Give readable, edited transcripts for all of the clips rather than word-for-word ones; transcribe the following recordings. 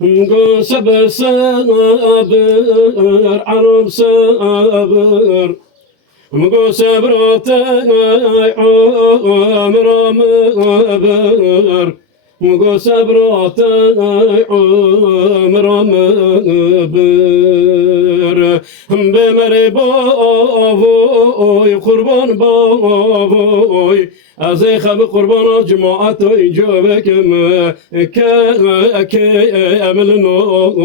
قو صبر صابر عرب صابر قو صبر عمر مبر قو صبر عمر مبر بمر بابوي قربان بابوي از خب قربان جماعت اینجا بکم که عمل نوای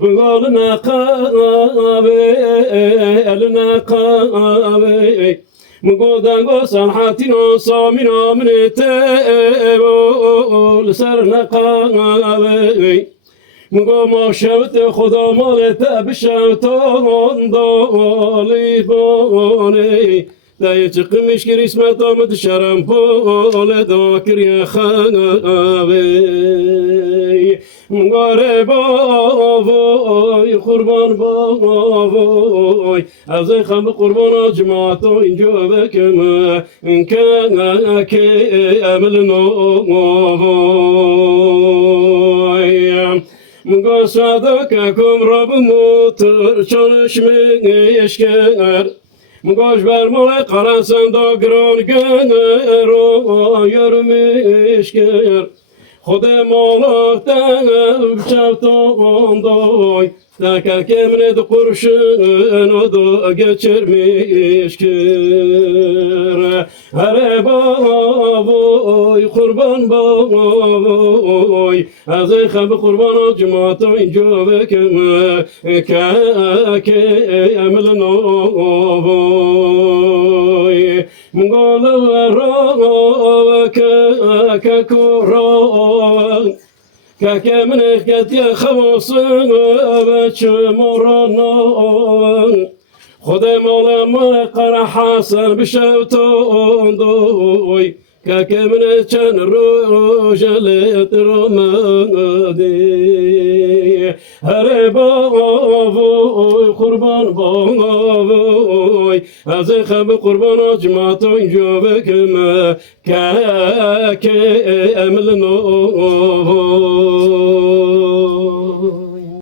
قال نقابي النقابي مقودان قوسان حاتينو صامينو من تيبو لسر نقابي مقو ما شوت خدا مالت بشوتون دولي بوني لا يتقمش كريس ما طامد شرم بول ذاكر يا خانابي مقارب بابوي قربان بابوي أزاي خم قربان جماعتو إنجو بكم إن كان كي أمل نوبوي مقصدكم رب موتر çalışmış eşker Mugoş vermole karasan da gron gönür o yürümüşker Xudem olaktan çavton doy Taka kemre de kurşun o da geçirmişker Hele baboy kurban baboy Azay xabi kurban cemaatı inco bekim Kake emlin oboy Mungala rava kake kura Kake meneket ya xavasın بچمران خودم علم قرا حسن بشوتون دوي كمن كان رجلت رمادي هربا بوي قربان بوي از خب قربان جماعتو جوبك ما كامل نو